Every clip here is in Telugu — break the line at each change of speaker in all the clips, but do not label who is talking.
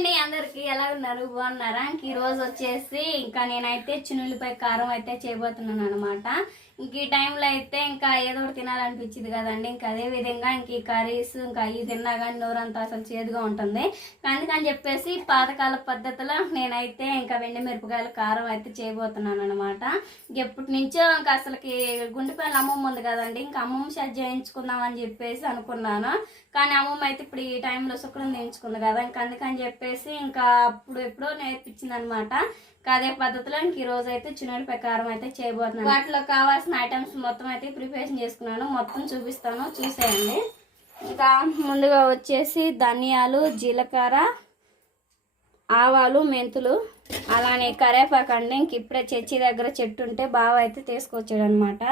అండి అందరికి ఎలా ఉన్నారు? బాగున్నారా? ఇంక ఈ రోజు వచ్చేసి ఇంకా నేనైతే చిన్నులపై కారం అయితే చేయబోతున్నాను అనమాట ఇంక ఈ టైంలో అయితే ఇంకా ఏదో ఒకటి తినాలనిపించింది కదండి. ఇంకా అదే విధంగా ఇంక ఈ కర్రీస్ ఇంకా ఇవి తిన్నా కానీ నోరంతా అసలు చేదుగా ఉంటుంది. అందుకని చెప్పేసి పాతకాల పద్ధతిలో నేనైతే ఇంకా వెండి మిరపకాయల కారం అయితే చేయబోతున్నాను అనమాట ఎప్పటి నుంచో ఇంకా అసలుకి గుండెపైన అమ్మమ్మ ఉంది కదండి. ఇంకా అమ్మమ్మ షాట్ చేయించుకుందాం అని చెప్పేసి అనుకున్నాను. కానీ అమ్మమ్మ అయితే ఇప్పుడు ఈ టైంలో శుక్రం చేయించుకుంది కదా. ఇంకా అందుకని చెప్పేసి ఇంకా అప్పుడు ఎప్పుడో నేర్పించింది అనమాట అదే పద్ధతిలో ఇంక ఈ రోజు అయితే చిన్నటి ప్రకారం అయితే చేయబోతున్నాను. వాటిలో కావాల్సిన ఐటమ్స్ మొత్తం అయితే ప్రిపరేషన్ చేసుకున్నాను. మొత్తం చూపిస్తాను. చూసేయండి. ఇంకా ముందుగా వచ్చేసి ధనియాలు జీలకర్ర ఆవాలు మెంతులు అలానే కరేపాకు అండి. ఇంక ఇప్పుడే చర్చి దగ్గర చెట్టు ఉంటే బాగా అయితే తీసుకొచ్చాడు అనమాట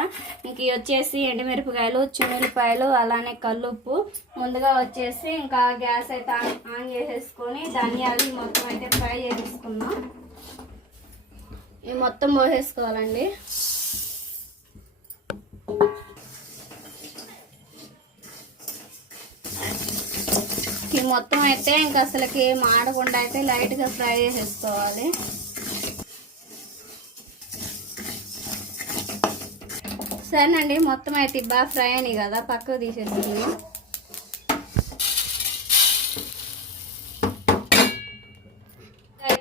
ఇంక వచ్చేసి ఎండుమిరపకాయలు చున్నులపాయలు అలానే కల్లుప్పు. ముందుగా వచ్చేసి ఇంకా గ్యాస్ అయితే ఆన్ ఆన్ చేసేసుకొని ధనియాలు మొత్తం అయితే ఫ్రై చేసేసుకున్నాం ఇవి మొత్తం పోసేసుకోవాలండి. ఈ మొత్తం అయితే ఇంకా అసలుకి మాడకుండా అయితే లైట్గా ఫ్రై చేసేసుకోవాలి. సరేనండి మొత్తం అయితే బాగా ఫ్రై అయినాయి కదా పక్కకు తీసేసుకున్నాం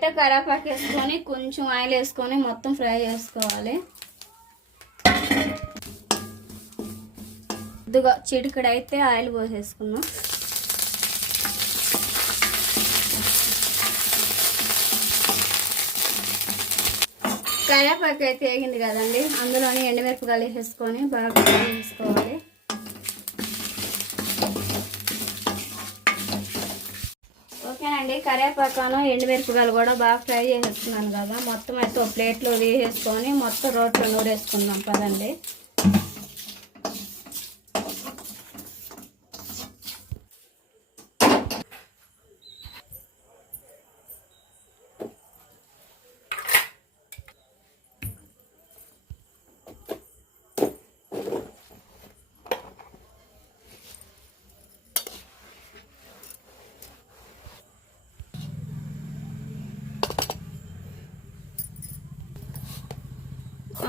అయితే కరాపాకు వేసుకొని కొంచెం ఆయిల్ వేసుకొని మొత్తం ఫ్రై చేసుకోవాలి. ఇదిగో చిటికడ అయితే ఆయిల్ పోసేసుకున్నాం. కరేపాకు అయితే వేగింది కదండి. అందులోని ఎండుమిరపకాయలు వేసేసుకొని బాగా వేసుకోవాలి అండి కరివేపాకాను ఎండుమిరపకాయలు కూడా బాగా ఫ్రై చేసేస్తున్నాను కదా. మొత్తం అయితే ఒక ప్లేట్లో వేసేసుకొని మొత్తం రోట్లో నూరేసుకుందాం పదండి.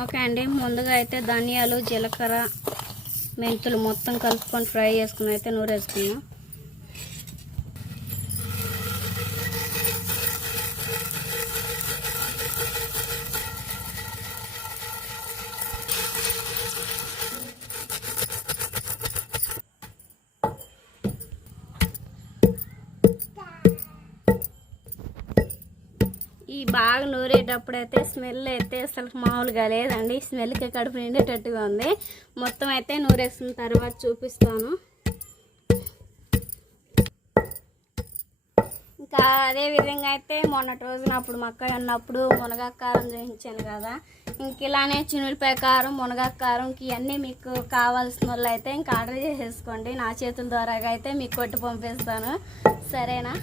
ఓకే అండి. ముందుగా అయితే ధనియాలు జీలకర్ర మెంతులు మొత్తం కలుపుకొని ఫ్రై చేసుకుని అయితే నూరేసుకున్నాం ఈ బాగా నూరేటప్పుడు అయితే స్మెల్ అయితే అసలు మామూలుగా లేదండి. స్మెల్కి కడుపు నిండేటట్టుగా ఉంది. మొత్తం అయితే నూరేసిన తర్వాత చూపిస్తాను. ఇంకా అదే విధంగా అయితే మొన్నటి రోజున అప్పుడు మక్క ఉన్నప్పుడు మునగాకారం చేయించాను కదా. ఇంక ఇలానే చినులపాయ కారం మునగాకారం ఇవన్నీ మీకు కావాల్సిన వాళ్ళు అయితే ఇంకా ఆర్డర్ చేసేసుకోండి. నా చేతుల ద్వారా అయితే మీకు కొట్టి పంపిస్తాను. సరేనా?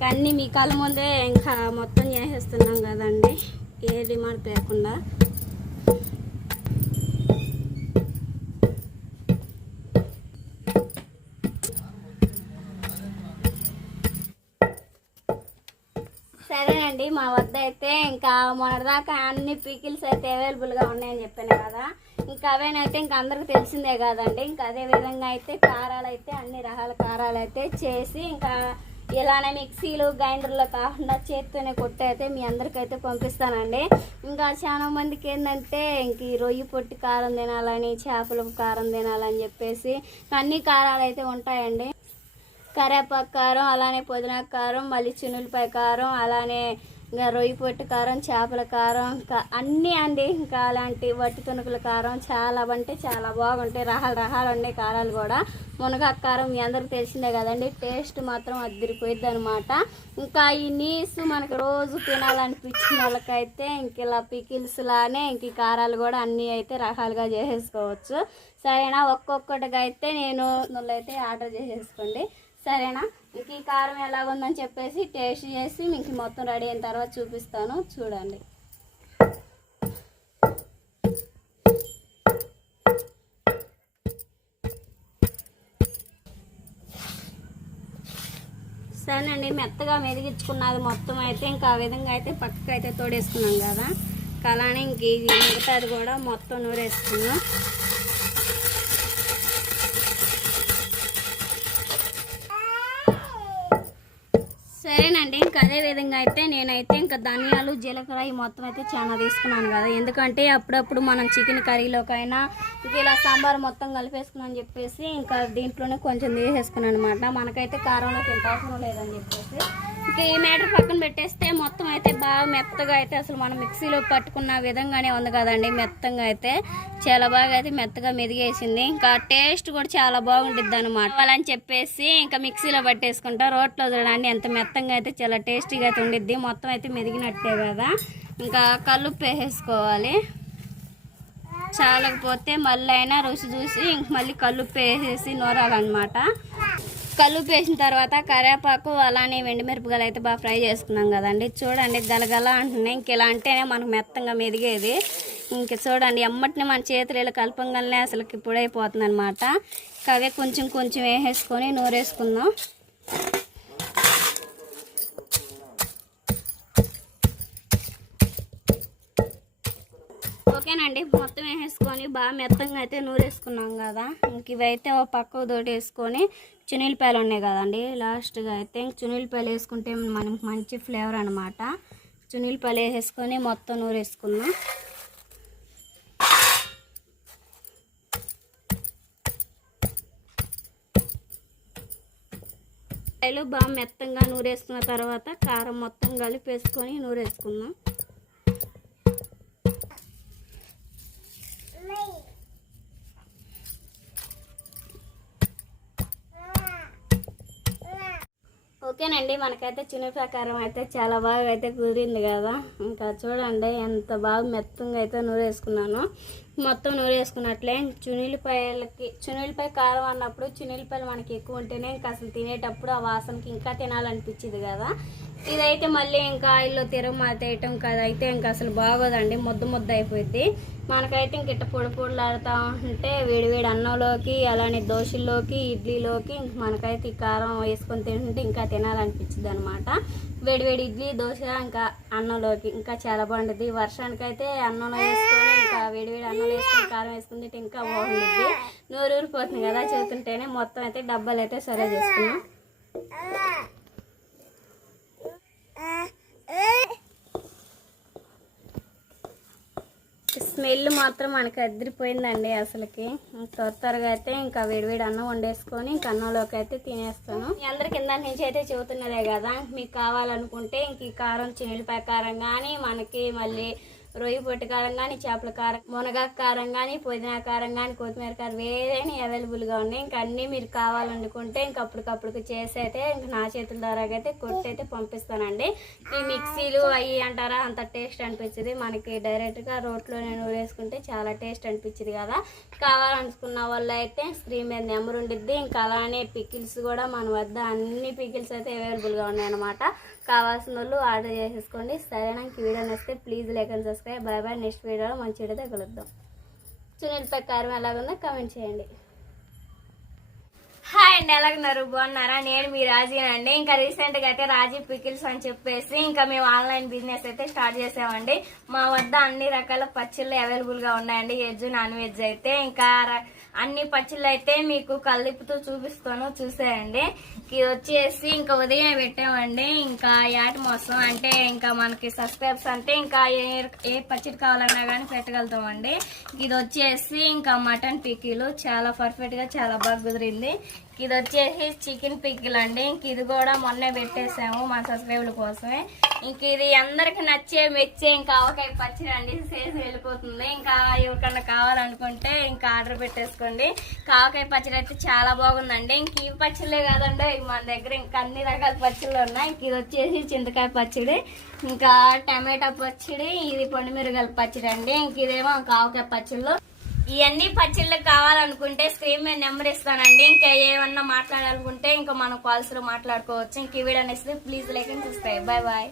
కానీ మీ కళ్ళ ముందే ఇంకా మొత్తం చేసేస్తున్నాం కదండి. ఏ డిమాండ్ లేకుండా. సరేనండి మా వద్ద అయితే ఇంకా మొన్నటిదాకా అన్ని పీకిల్స్ అయితే అవైలబుల్గా ఉన్నాయని చెప్పాను కదా. ఇంకా అవేనైతే ఇంకా అందరికి తెలిసిందే కదండి. ఇంకా అదే విధంగా అయితే కారాలు అయితే అన్ని రకాల కారాలు అయితే చేసి ఇంకా ఇలానే మిక్సీలు గ్రైండర్లో కాకుండా చేత్తోనే కొట్టి అయితే మీ అందరికైతే పంపిస్తానండి. ఇంకా చాలా మందికి ఏంటంటే ఇంక ఈ రొయ్యి పొట్టి కారం తినాలని చేపలకు కారం తినాలని చెప్పేసి అన్ని కారాలు అయితే ఉంటాయండి. కరేపాకు కారం అలానే పుదీనా కారం మళ్ళీ చినులపాయ కారం అలానే ఇంకా రొయ్యి పొట్టు కారం చేపల కారం ఇంకా అన్నీ అండి. ఇంకా అలాంటి వట్టి తుణుకుల కారం చాలా అంటే చాలా బాగుంటాయి. రహాలు రహాలు ఉండే కారాలు కూడా. మునగాకు కారం మీ అందరికి తెలిసిందే కదండి. టేస్ట్ మాత్రం అద్దరిపోయిద్ది అనమాట ఇంకా ఈ నీసు మనకు రోజు తినాలనిపించిన వాళ్ళకైతే ఇంక ఇలా పికిల్స్ లానే ఇంక కారాలు కూడా అన్నీ అయితే రకాలుగా చేసేసుకోవచ్చు. సరేనా? ఒక్కొక్కటిగా అయితే నేను నువ్వు అయితే ఆర్డర్ చేసేసుకోండి. సరేనా? ఇంక ఈ కారం ఎలా ఉందని చెప్పేసి టేస్ట్ చేసి మీకు మొత్తం రెడీ అయిన తర్వాత చూపిస్తాను. చూడండి. సరేనండి మెత్తగా మెదిగించుకున్నది మొత్తం అయితే ఇంకా ఆ విధంగా అయితే పక్కకు అయితే తోడేసుకున్నాం కదా. అలానే ఇంక ఇది మిగతాది కూడా మొత్తం నూరేసుకున్నాం. సరేనండి. ఇంకా అదే విధంగా అయితే నేనైతే ఇంకా ధనియాలు జీలకర్ర ఈ మొత్తం అయితే చాలా తీసుకున్నాను కదా. ఎందుకంటే అప్పుడప్పుడు మనం చికెన్ కర్రీలోకైనా ఇంకా ఇలా సాంబార్ మొత్తం కలిపేసుకున్నాను చెప్పేసి ఇంకా దీంట్లోనే కొంచెం తీసేసుకున్నాను అనమాట మనకైతే కారంలోకి ఎంత అవసరం లేదని చెప్పేసి. ఇంకా ఈ మ్యాటర్ పక్కన పెట్టేస్తే మొత్తం అయితే బాగా మెత్తగా అయితే అసలు మనం మిక్సీలో పట్టుకున్న విధంగానే ఉంది కదండి. మెత్తంగా అయితే చాలా బాగా అయితే మెత్తగా మెదిగేసింది. ఇంకా టేస్ట్ కూడా చాలా బాగుంటుంది అనమాట అని చెప్పేసి ఇంకా మిక్సీలో పట్టేసుకుంటా రోట్లో చూడండి ఎంత మెత్తంగా అయితే చాలా టేస్టీగా అయితే ఉండిద్ది. మొత్తం అయితే మెదిగినట్టే కదా. ఇంకా కలుపు వేసేసుకోవాలి. చాలకపోతే మళ్ళీ అయినా రుచి చూసి ఇంక మళ్ళీ కలుపు వేసేసి నూరాలన్నమాట. కలుపు వేసిన తర్వాత కరివేపాకు అలానే మిరపకాయలు అయితే బాగా ఫ్రై చేసుకున్నాం కదండి. చూడండి గలగల అంటున్నాయి. ఇంక ఇలా అంటేనే మనకు మెత్తంగా మెదిగేది. ఇంక చూడండి ఎమ్మటిని మన చేతులు ఇలా కలపంగానే అసలు ఇప్పుడైపోతుంది అనమాట అవే కొంచెం కొంచెం వేసేసుకొని నూరేసుకుందాం. ఓకేనండి. మొత్తం వేసేసుకొని బాగా మెత్తంగా అయితే నూరేసుకున్నాం కదా. ఇంక ఇవైతే ఒక పక్క తోటి వేసుకొని చునీలపాయలు ఉన్నాయి కదండి. లాస్ట్గా అయితే ఇంక చునీలపాయలు వేసుకుంటే మనకి మంచి ఫ్లేవర్ అనమాట చునీలపాయలు వేసేసుకొని మొత్తం నూరేసుకుందాం కాయలు బాగా మెత్తంగా నూరేసుకున్న తర్వాత కారం మొత్తం కలిపేసుకొని నూరేసుకుందాం ఓకేనండి మనకైతే చిన్న ప్రకారం అయితే చాలా బాగా అయితే కుదిరింది కదా. ఇంకా చూడండి ఎంత బాగా మెత్తంగా అయితే నూరేసుకున్నాను మొత్తం నూరేసుకున్నట్లే చునీలపాయలకి చునీలపాయ కారం అన్నప్పుడు చునీలపాయలు మనకి ఎక్కువ ఉంటేనే ఇంకా అసలు తినేటప్పుడు ఆ వాసనకి ఇంకా తినాలనిపించింది కదా. ఇదైతే మళ్ళీ ఇంకా ఆయిల్లో తిరగమాత వేయటం కదా. అయితే ఇంకా అసలు బాగోదండి. ముద్ద ముద్ద అయిపోయింది మనకైతే ఇంక ఇట్ట పొడి పొడిలాడుతూ ఉంటే వేడివేడి అన్నంలోకి అలానే దోశల్లోకి ఇడ్లీలోకి ఇంక మనకైతే ఈ కారం వేసుకొని తింటుంటే ఇంకా తినాలనిపించింది అనమాట వేడివేడి ఇడ్లీ దోశ ఇంకా అన్నంలోకి ఇంకా చాలా బాగుంటుంది వర్షానికైతే అన్నంలో వేసుకొని ఇంకా వేడివేడి అన్నంలో వేసుకొని కారం వేసుకుని తింటే ఇంకా బాగుంటుంది నూరు ఊరిపోతుంది కదా చూస్తుంటేనే మొత్తం అయితే డబ్బాలు అయితే సరే చేసుకున్నాం. స్మెల్ మాత్రం మనకి అదిరిపోయిందండి అసలుకి. త్వర త్వరగా అయితే ఇంకా వేడివేడి అన్నం వండేసుకొని ఇంకా అన్నంలోకి అయితే తినేస్తాను. అందరి కింద నుంచి అయితే చెబుతున్నదే కదా మీకు కావాలనుకుంటే ఇంక ఈ కారం చిన్నిపాయ కారం కానీ మనకి మళ్ళీ రొయ్యి పొట్టి కారం కానీ చేపల కారం మునగాకు కారం కానీ పుదీనా కారం కానీ కొత్తిమీర కారం ఏదైనా అవైలబుల్గా ఉన్నాయి. ఇంకా అన్నీ మీరు కావాలనుకుంటే ఇంక అప్పటికప్పుడు చేసి అయితే ఇంక నా చేతుల ద్వారా అయితే కొట్టయితే పంపిస్తానండి. ఈ మిక్సీలు అవి అంటారా అంత టేస్ట్ అనిపించింది. మనకి డైరెక్ట్గా రోట్లోనే నూరేసుకుంటే చాలా టేస్ట్ అనిపించింది కదా. కావాలనుకున్న వాళ్ళు అయితే స్క్రీన్ మీద నెంబర్ ఉండిద్ది. ఇంకా అలానే పికిల్స్ కూడా మన వద్ద అన్ని పికిల్స్ అయితే అవైలబుల్గా ఉన్నాయన్నమాట. కావాల్సిన వాళ్ళు ఆర్డర్ చేసేసుకోండి. సరే నాకు వీడియో నచ్చితే please like and subscribe. Bye bye. Next వీడియోలో మంచి వీడియో కలుద్దాం. సునీల్ కారం ఎలాగుందో కమెంట్ చేయండి. హాయ్ అండి. ఎలాగున్నారు? బాగున్నారా? నేను మీ రాజీనండి. ఇంకా రీసెంట్గా అయితే రాజీ పికిల్స్ అని చెప్పేసి ఇంకా మేము ఆన్లైన్ బిజినెస్ అయితే స్టార్ట్ చేసామండి. మా వద్ద అన్ని రకాల పచ్చళ్ళు అవైలబుల్గా ఉన్నాయండి. వెజ్ నాన్ వెజ్ అయితే ఇంకా అన్ని పచ్చళ్ళు అయితే మీకు కలిపితూ చూపిస్తాను చూసేయండి. ఇది వచ్చేసి ఇంకా ఉదయం పెట్టామండి. ఇంకా యాటి మోసం అంటే ఇంకా మనకి సబ్స్క్రైబ్స్ అంటే ఇంకా ఏ ఏ పచ్చడి కావాలన్నా కానీ పెట్టగలుగుతామండి. ఇది వచ్చేసి ఇంకా మటన్ పిక్కీలు. చాలా పర్ఫెక్ట్గా చాలా బాగా కుదిరింది. ఇది వచ్చేసి చికెన్ పిక్కిల్ అండి. ఇంక ఇది కూడా మొన్నే పెట్టేసాము మా సబ్స్క్రైబర్ల కోసమే. ఇంక ఇది అందరికి నచ్చే మెచ్చే ఇంకా ఆవకాయ పచ్చడి అండి. చేసి వెళ్ళిపోతుంది. ఇంకా ఎవరికన్నా కావాలనుకుంటే ఇంకా ఆర్డర్ పెట్టేసుకోండి. కావకాయ పచ్చడి అయితే చాలా బాగుందండి. ఇంక ఈ పచ్చళ్ళే కాదండి. మన దగ్గర ఇంకా అన్ని రకాల పచ్చళ్ళు ఉన్నాయి. ఇంక ఇది వచ్చేసి చింతకాయ పచ్చడి ఇంకా టమాటా పచ్చడి ఇది పొండిమిరగల పచ్చడి అండి. ఇంక ఇదేమో కావకాయ పచ్చళ్ళు. ఇవన్నీ పచ్చళ్ళు కావాలనుకుంటే స్క్రీన్ మీద నెంబర్ ఇస్తానండి. ఇంకా ఏమన్నా మాట్లాడాలనుకుంటే ఇంకా మనం కాల్స్లో మాట్లాడుకోవచ్చు. ఇంక ఈ వీడియో అనేసి ప్లీజ్ లైక్ అండ్ చూస్తాయి బాయ్ బాయ్.